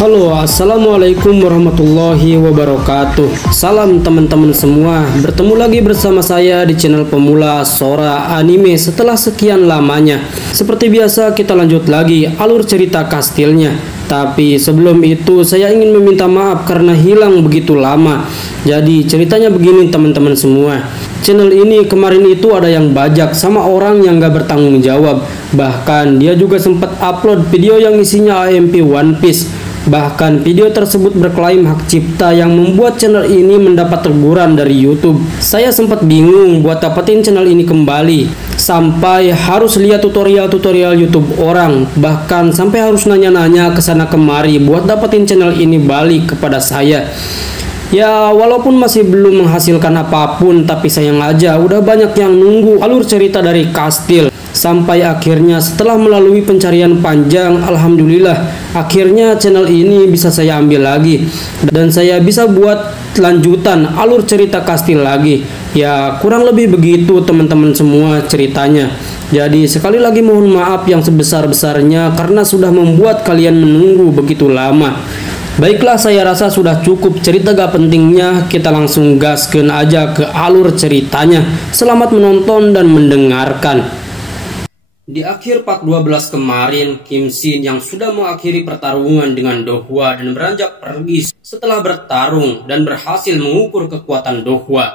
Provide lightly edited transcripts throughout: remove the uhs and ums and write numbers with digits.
Halo, assalamualaikum warahmatullahi wabarakatuh. Salam teman-teman semua. Bertemu lagi bersama saya di channel Pemula Sora Anime setelah sekian lamanya. Seperti biasa kita lanjut lagi alur cerita kastilnya. Tapi sebelum itu saya ingin meminta maaf karena hilang begitu lama. Jadi ceritanya begini teman-teman semua. Channel ini kemarin itu ada yang bajak sama orang yang gak bertanggung jawab. Bahkan dia juga sempat upload video yang isinya AMP One Piece. Bahkan video tersebut berklaim hak cipta yang membuat channel ini mendapat teguran dari YouTube. Saya sempat bingung buat dapetin channel ini kembali, sampai harus lihat tutorial-tutorial YouTube orang, bahkan sampai harus nanya-nanya ke sana kemari buat dapetin channel ini balik kepada saya. Ya walaupun masih belum menghasilkan apapun, tapi sayang aja udah banyak yang nunggu alur cerita dari Kastil. Sampai akhirnya setelah melalui pencarian panjang, alhamdulillah akhirnya channel ini bisa saya ambil lagi dan saya bisa buat lanjutan alur cerita Kastil lagi. Ya kurang lebih begitu teman-teman semua ceritanya. Jadi sekali lagi mohon maaf yang sebesar-besarnya karena sudah membuat kalian menunggu begitu lama. Baiklah, saya rasa sudah cukup cerita gak pentingnya, kita langsung gaskeun aja ke alur ceritanya. Selamat menonton dan mendengarkan. Di akhir part 12 kemarin, Kim Shin yang sudah mengakhiri pertarungan dengan Dohwa dan beranjak pergi setelah bertarung dan berhasil mengukur kekuatan Dohwa.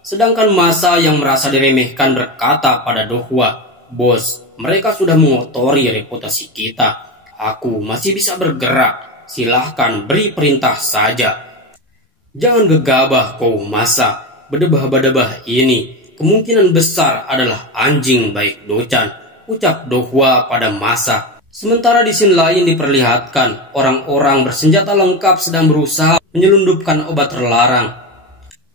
Sedangkan Masa yang merasa diremehkan berkata pada Dohwa, "Bos, mereka sudah mengotori reputasi kita. Aku masih bisa bergerak, silahkan beri perintah saja." "Jangan gegabah kau Masa, bedebah-bedebah ini kemungkinan besar adalah anjing baik Dochan," ucap Dohwa pada Masa. Sementara di scene lain diperlihatkan orang-orang bersenjata lengkap sedang berusaha menyelundupkan obat terlarang.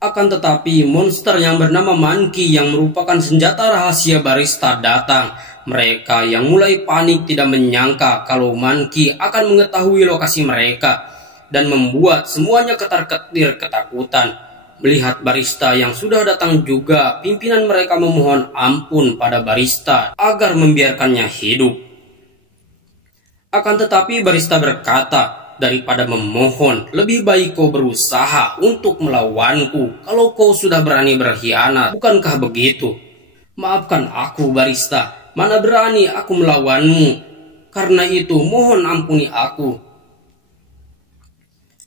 Akan tetapi monster yang bernama Monkey yang merupakan senjata rahasia barista datang. Mereka yang mulai panik tidak menyangka kalau Monkey akan mengetahui lokasi mereka dan membuat semuanya ketar-ketir ketakutan. Melihat barista yang sudah datang juga, pimpinan mereka memohon ampun pada barista agar membiarkannya hidup. Akan tetapi barista berkata, "Daripada memohon, lebih baik kau berusaha untuk melawanku. Kalau kau sudah berani berkhianat, bukankah begitu? Maafkan aku barista, mana berani aku melawanmu. Karena itu mohon ampuni aku."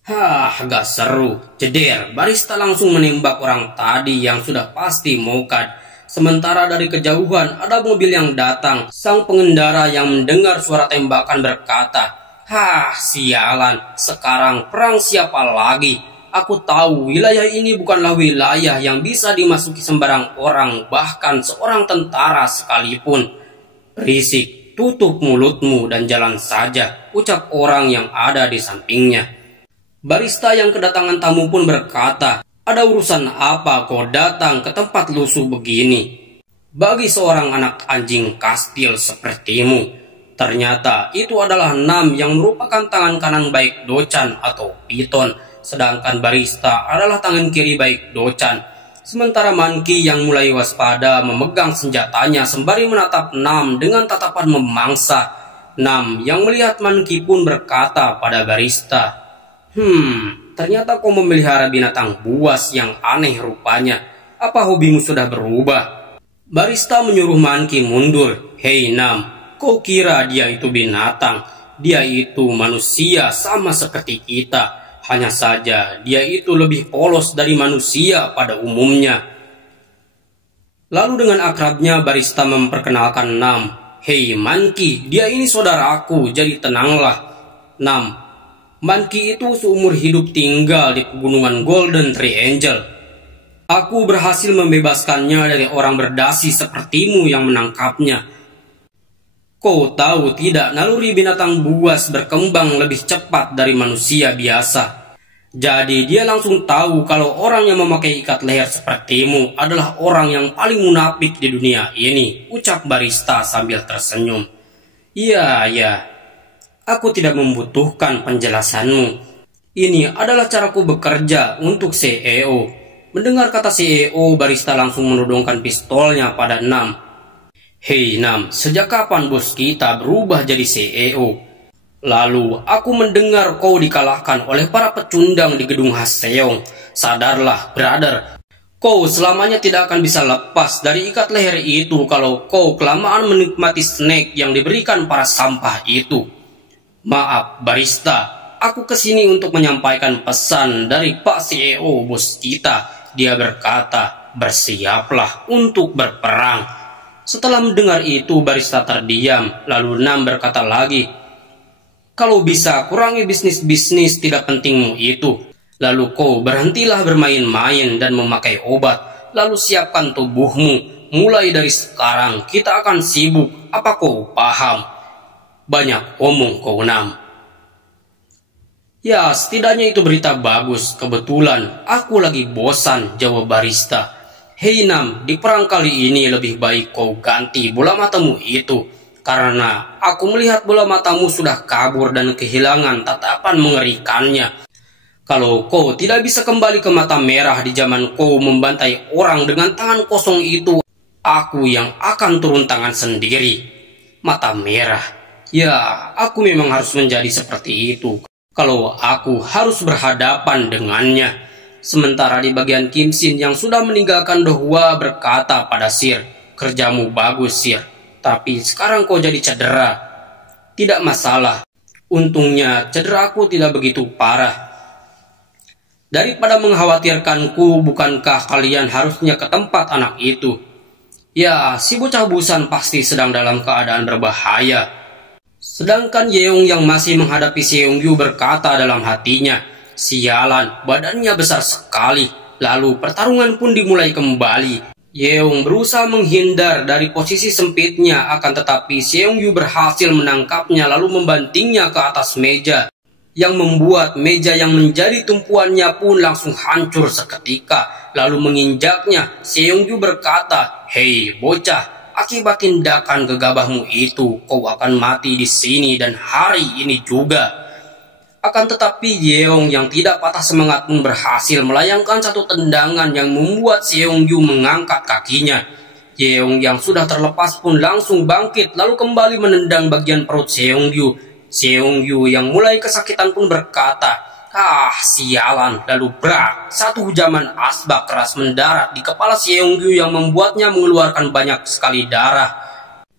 "Hah, gak seru," ceder. Barista langsung menembak orang tadi yang sudah pasti mokad. Sementara dari kejauhan ada mobil yang datang. Sang pengendara yang mendengar suara tembakan berkata, "Hah, sialan, sekarang perang siapa lagi? Aku tahu wilayah ini bukanlah wilayah yang bisa dimasuki sembarang orang, bahkan seorang tentara sekalipun." "Berisik, tutup mulutmu dan jalan saja," ucap orang yang ada di sampingnya. Barista yang kedatangan tamu pun berkata, "Ada urusan apa kau datang ke tempat lusuh begini? Bagi seorang anak anjing kastil sepertimu." Ternyata itu adalah Nam yang merupakan tangan kanan baik Dochan atau Piton, sedangkan barista adalah tangan kiri baik Dochan. Sementara Monkey yang mulai waspada memegang senjatanya sembari menatap Nam dengan tatapan memangsa. Nam yang melihat Monkey pun berkata pada barista, "Ternyata kau memelihara binatang buas yang aneh rupanya. Apa hobimu sudah berubah?" Barista menyuruh Monkey mundur. "Hei Nam, kau kira dia itu binatang? Dia itu manusia sama seperti kita. Hanya saja dia itu lebih polos dari manusia pada umumnya." Lalu dengan akrabnya barista memperkenalkan Nam. "Hei Monkey, dia ini saudaraku, jadi tenanglah Nam. Monkey itu seumur hidup tinggal di pegunungan Golden Triangle. Aku berhasil membebaskannya dari orang berdasi sepertimu yang menangkapnya. Kau tahu tidak, naluri binatang buas berkembang lebih cepat dari manusia biasa. Jadi dia langsung tahu kalau orang yang memakai ikat leher sepertimu adalah orang yang paling munafik di dunia ini," ucap barista sambil tersenyum. "Iya, aku tidak membutuhkan penjelasanmu. Ini adalah caraku bekerja untuk CEO." Mendengar kata CEO, barista langsung menodongkan pistolnya pada Nam. Hei Nam, sejak kapan bos kita berubah jadi CEO? Lalu aku mendengar kau dikalahkan oleh para pecundang di gedung Haseong. Sadarlah, brother. Kau selamanya tidak akan bisa lepas dari ikat leher itu kalau kau kelamaan menikmati snack yang diberikan para sampah itu. Maaf, barista. Aku kesini untuk menyampaikan pesan dari Pak CEO bos kita. Dia berkata, bersiaplah untuk berperang. Setelah mendengar itu, barista terdiam. Lalu Nam berkata lagi, kalau bisa kurangi bisnis-bisnis tidak pentingmu itu. Lalu kau berhentilah bermain-main dan memakai obat. Lalu siapkan tubuhmu. Mulai dari sekarang kita akan sibuk. Apa kau paham? Banyak omong kau Nam. Ya, setidaknya itu berita bagus. Kebetulan aku lagi bosan, jawab barista. Hei Nam, di perang kali ini lebih baik kau ganti bola matamu itu. Karena aku melihat bola matamu sudah kabur dan kehilangan tatapan mengerikannya. Kalau kau tidak bisa kembali ke mata merah di zaman kau membantai orang dengan tangan kosong itu, aku yang akan turun tangan sendiri. Mata merah. Ya, aku memang harus menjadi seperti itu. Kalau aku harus berhadapan dengannya. Sementara di bagian Kim Shin yang sudah meninggalkan Dohwa berkata pada Sir, kerjamu bagus Sir, tapi sekarang kau jadi cedera. Tidak masalah, untungnya cedera aku tidak begitu parah. Daripada mengkhawatirkanku, bukankah kalian harusnya ke tempat anak itu? Ya, si bocah busan pasti sedang dalam keadaan berbahaya. Sedangkan Yeong yang masih menghadapi Seongyu berkata dalam hatinya, sialan, badannya besar sekali. Lalu pertarungan pun dimulai kembali. Yeong berusaha menghindar dari posisi sempitnya, akan tetapi Seongyu berhasil menangkapnya lalu membantingnya ke atas meja, yang membuat meja yang menjadi tumpuannya pun langsung hancur seketika. Lalu menginjaknya, Seongyu berkata, hei bocah, akibat tindakan gegabahmu itu, kau akan mati di sini dan hari ini juga. Akan tetapi Yeong yang tidak patah semangat pun berhasil melayangkan satu tendangan yang membuat Seongyu mengangkat kakinya. Yeong yang sudah terlepas pun langsung bangkit lalu kembali menendang bagian perut Seongyu. Seongyu yang mulai kesakitan pun berkata, ah sialan, lalu brak, satu hujaman asbak keras mendarat di kepala Seongyu yang membuatnya mengeluarkan banyak sekali darah.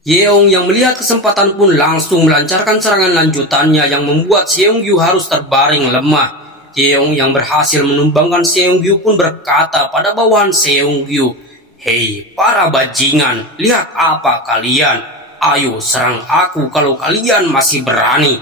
Yeong yang melihat kesempatan pun langsung melancarkan serangan lanjutannya yang membuat Seongyu harus terbaring lemah. Yeong yang berhasil menumbangkan Seongyu pun berkata pada bawahan Seongyu, hei para bajingan, lihat apa kalian? Ayo serang aku kalau kalian masih berani.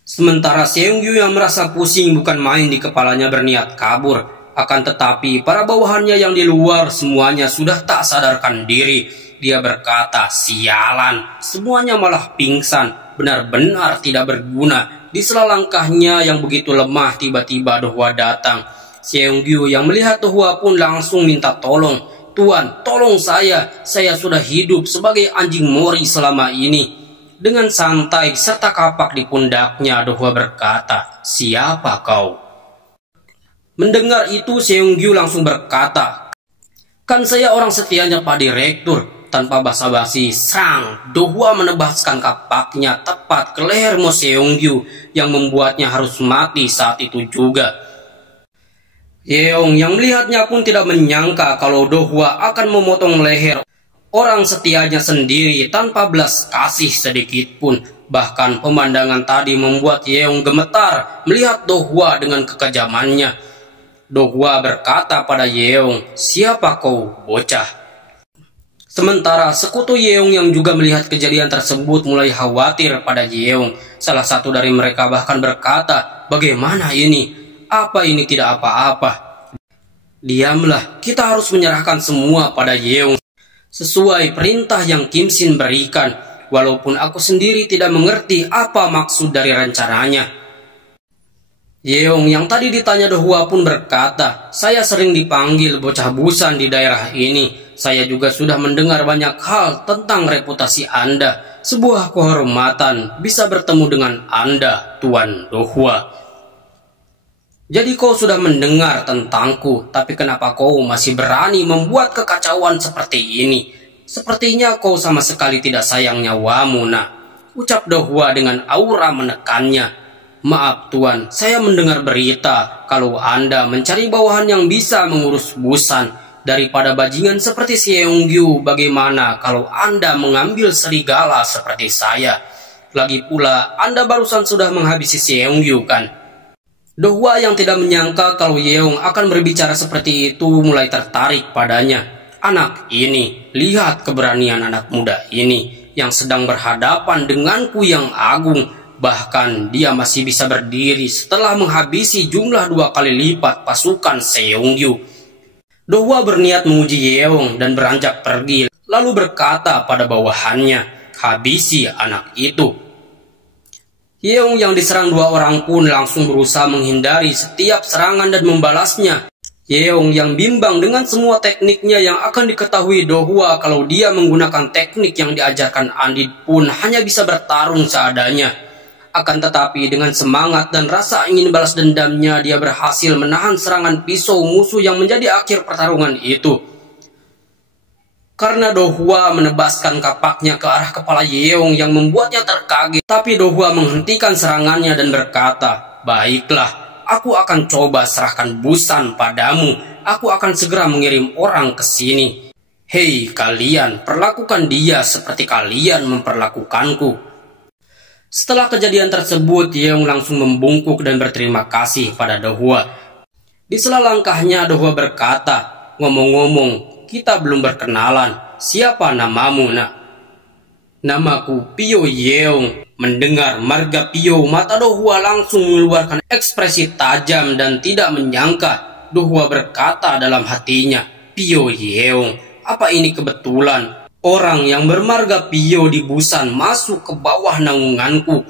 Sementara Seongyu yang merasa pusing bukan main di kepalanya berniat kabur. Akan tetapi para bawahannya yang di luar semuanya sudah tak sadarkan diri. Dia berkata, sialan, semuanya malah pingsan, benar-benar tidak berguna. Di sela langkahnya yang begitu lemah, tiba-tiba Dohwa datang. Seongyu yang melihat Dohwa pun langsung minta tolong. Tuan, tolong saya sudah hidup sebagai anjing mori selama ini. Dengan santai serta kapak di pundaknya, Dohwa berkata, siapa kau? Mendengar itu Seongyu langsung berkata, kan saya orang setianya Pak Direktur. Tanpa basa-basi, sang Dohwa menebaskan kapaknya tepat ke leher Mo Seongyu yang membuatnya harus mati saat itu juga. Yeong yang melihatnya pun tidak menyangka kalau Dohwa akan memotong leher orang setianya sendiri tanpa belas kasih sedikit pun. Bahkan pemandangan tadi membuat Yeong gemetar melihat Dohwa dengan kekejamannya. Dohwa berkata pada Yeong, siapa kau bocah? Sementara sekutu Yeong yang juga melihat kejadian tersebut mulai khawatir pada Yeong. Salah satu dari mereka bahkan berkata, bagaimana ini? Apa ini tidak apa-apa? Diamlah, kita harus menyerahkan semua pada Yeong sesuai perintah yang Kim Shin berikan. Walaupun aku sendiri tidak mengerti apa maksud dari rencananya. Yeong yang tadi ditanya Dohwa pun berkata, saya sering dipanggil bocah busan di daerah ini. Saya juga sudah mendengar banyak hal tentang reputasi Anda. Sebuah kehormatan bisa bertemu dengan Anda, Tuan Dohwa. Jadi kau sudah mendengar tentangku, tapi kenapa kau masih berani membuat kekacauan seperti ini? Sepertinya kau sama sekali tidak sayang nyawamu, nak, ucap Dohwa dengan aura menekannya. Maaf tuan, saya mendengar berita kalau Anda mencari bawahan yang bisa mengurus Busan daripada bajingan seperti Seonggyu. Bagaimana kalau Anda mengambil serigala seperti saya? Lagi pula, Anda barusan sudah menghabisi Seonggyu, kan? Dohwa yang tidak menyangka kalau Yeong akan berbicara seperti itu mulai tertarik padanya. Anak ini, lihat keberanian anak muda ini yang sedang berhadapan denganku yang agung. Bahkan dia masih bisa berdiri setelah menghabisi jumlah 2 kali lipat pasukan Seonggyu. Dohwa berniat menguji Yeong dan beranjak pergi, lalu berkata pada bawahannya, habisi anak itu. Yeong yang diserang 2 orang pun langsung berusaha menghindari setiap serangan dan membalasnya. Yeong yang bimbang dengan semua tekniknya yang akan diketahui Dohwa kalau dia menggunakan teknik yang diajarkan Andit pun hanya bisa bertarung seadanya. Akan tetapi dengan semangat dan rasa ingin balas dendamnya, dia berhasil menahan serangan pisau musuh yang menjadi akhir pertarungan itu. Karena Dohwa menebaskan kapaknya ke arah kepala Yeong yang membuatnya terkaget, tapi Dohwa menghentikan serangannya dan berkata, baiklah, aku akan coba serahkan Busan padamu. Aku akan segera mengirim orang ke sini. Hei kalian, perlakukan dia seperti kalian memperlakukanku. Setelah kejadian tersebut, Yeong langsung membungkuk dan berterima kasih pada Dohwa. Di sela langkahnya, Dohwa berkata, ngomong-ngomong, kita belum berkenalan. Siapa namamu, nak? Namaku Pyo Yeong. Mendengar marga Pyo, mata Dohwa langsung mengeluarkan ekspresi tajam dan tidak menyangka. Dohwa berkata dalam hatinya, Pyo Yeong, apa ini kebetulan? Orang yang bermarga Pyo di Busan masuk ke bawah naunganku.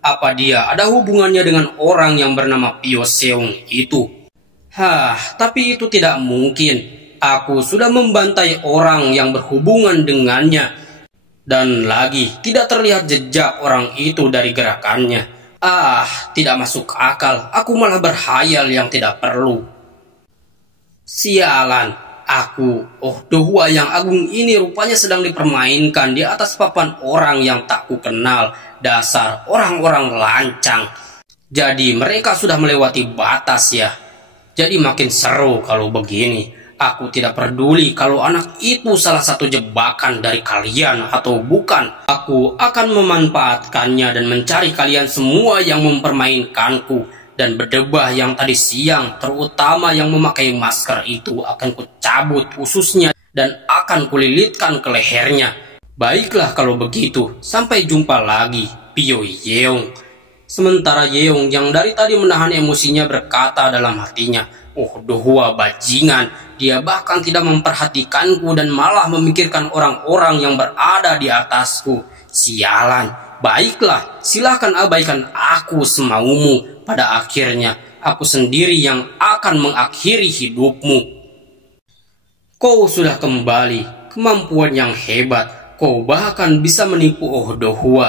Apa dia ada hubungannya dengan orang yang bernama Pyo Seong itu? Tapi itu tidak mungkin. Aku sudah membantai orang yang berhubungan dengannya. Dan lagi, tidak terlihat jejak orang itu dari gerakannya. Tidak masuk akal. Aku malah berhayal yang tidak perlu. Sialan. Dohwa yang agung ini rupanya sedang dipermainkan di atas papan orang yang tak kukenal. Dasar orang-orang lancang. Jadi mereka sudah melewati batas ya. Jadi makin seru kalau begini. Aku tidak peduli kalau anak itu salah satu jebakan dari kalian atau bukan. Aku akan memanfaatkannya dan mencari kalian semua yang mempermainkanku. Dan berdebah yang tadi siang, terutama yang memakai masker itu, akan kucabut ususnya dan akan kulilitkan ke lehernya. Baiklah kalau begitu, sampai jumpa lagi, Pyo Yeong. Sementara Yeong yang dari tadi menahan emosinya berkata dalam hatinya, Dohwa bajingan, dia bahkan tidak memperhatikanku dan malah memikirkan orang-orang yang berada di atasku. Sialan, baiklah, silahkan abaikan aku semaumu. Pada akhirnya, aku sendiri yang akan mengakhiri hidupmu. Kau sudah kembali, kemampuan yang hebat. Kau bahkan bisa menipu Dohwa.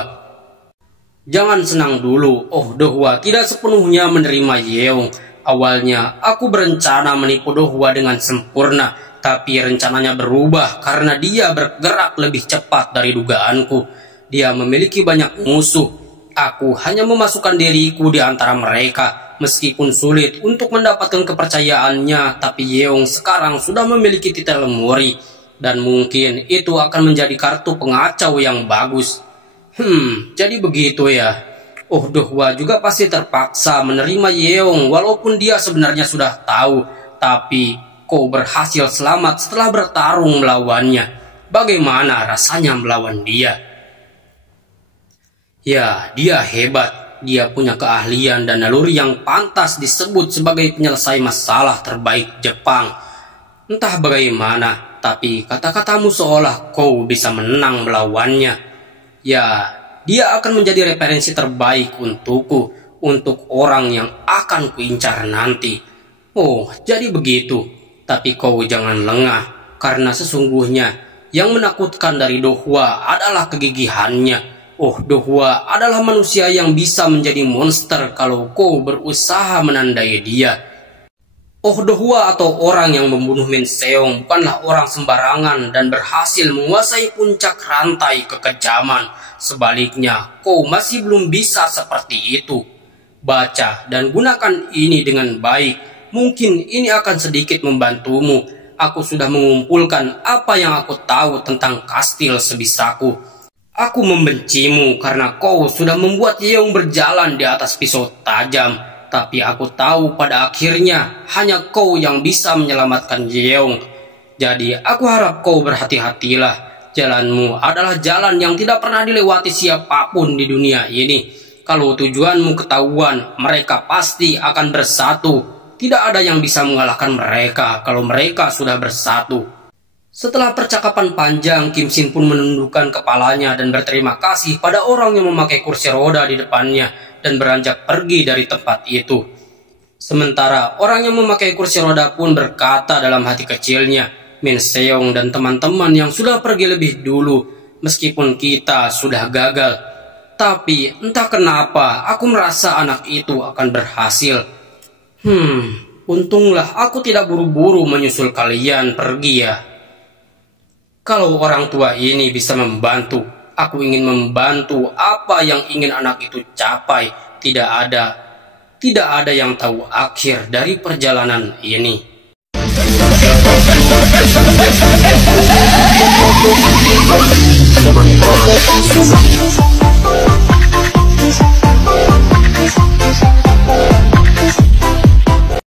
Jangan senang dulu, Dohwa tidak sepenuhnya menerima Yeong. Awalnya, aku berencana menipu Dohwa dengan sempurna. Tapi rencananya berubah karena dia bergerak lebih cepat dari dugaanku. Dia memiliki banyak musuh. Aku hanya memasukkan diriku di antara mereka. Meskipun sulit untuk mendapatkan kepercayaannya, tapi Yeong sekarang sudah memiliki titel Mori. Dan mungkin itu akan menjadi kartu pengacau yang bagus. Jadi begitu ya. Dohwa juga pasti terpaksa menerima Yeong walaupun dia sebenarnya sudah tahu. Tapi kau berhasil selamat setelah bertarung melawannya. Bagaimana rasanya melawan dia? Ya, dia hebat. Dia punya keahlian dan naluri yang pantas disebut sebagai penyelesai masalah terbaik Jepang. Entah bagaimana, tapi kata-katamu seolah kau bisa menang melawannya. Ya, dia akan menjadi referensi terbaik untukku, untuk orang yang akan kuincar nanti. Jadi begitu. Tapi kau jangan lengah, karena sesungguhnya yang menakutkan dari Dohwa adalah kegigihannya. Dohwa adalah manusia yang bisa menjadi monster kalau kau berusaha menandai dia. Oh Dohua atau orang yang membunuh Min Seong bukanlah orang sembarangan dan berhasil menguasai puncak rantai kekejaman. Sebaliknya, kau masih belum bisa seperti itu. Baca dan gunakan ini dengan baik. Mungkin ini akan sedikit membantumu. Aku sudah mengumpulkan apa yang aku tahu tentang kastil sebisaku. Aku membencimu karena kau sudah membuat Yeong berjalan di atas pisau tajam. Tapi aku tahu pada akhirnya hanya kau yang bisa menyelamatkan Yeong. Jadi aku harap kau berhati-hatilah. Jalanmu adalah jalan yang tidak pernah dilewati siapapun di dunia ini. Kalau tujuanmu ketahuan, mereka pasti akan bersatu. Tidak ada yang bisa mengalahkan mereka kalau mereka sudah bersatu. Setelah percakapan panjang, Kim Sin pun menundukkan kepalanya dan berterima kasih pada orang yang memakai kursi roda di depannya dan beranjak pergi dari tempat itu. Sementara orang yang memakai kursi roda pun berkata dalam hati kecilnya, Min Seong dan teman-teman yang sudah pergi lebih dulu, meskipun kita sudah gagal. Tapi entah kenapa aku merasa anak itu akan berhasil. Untunglah aku tidak buru-buru menyusul kalian pergi ya. Kalau orang tua ini bisa membantu, aku ingin membantu apa yang ingin anak itu capai. Tidak ada yang tahu akhir dari perjalanan ini.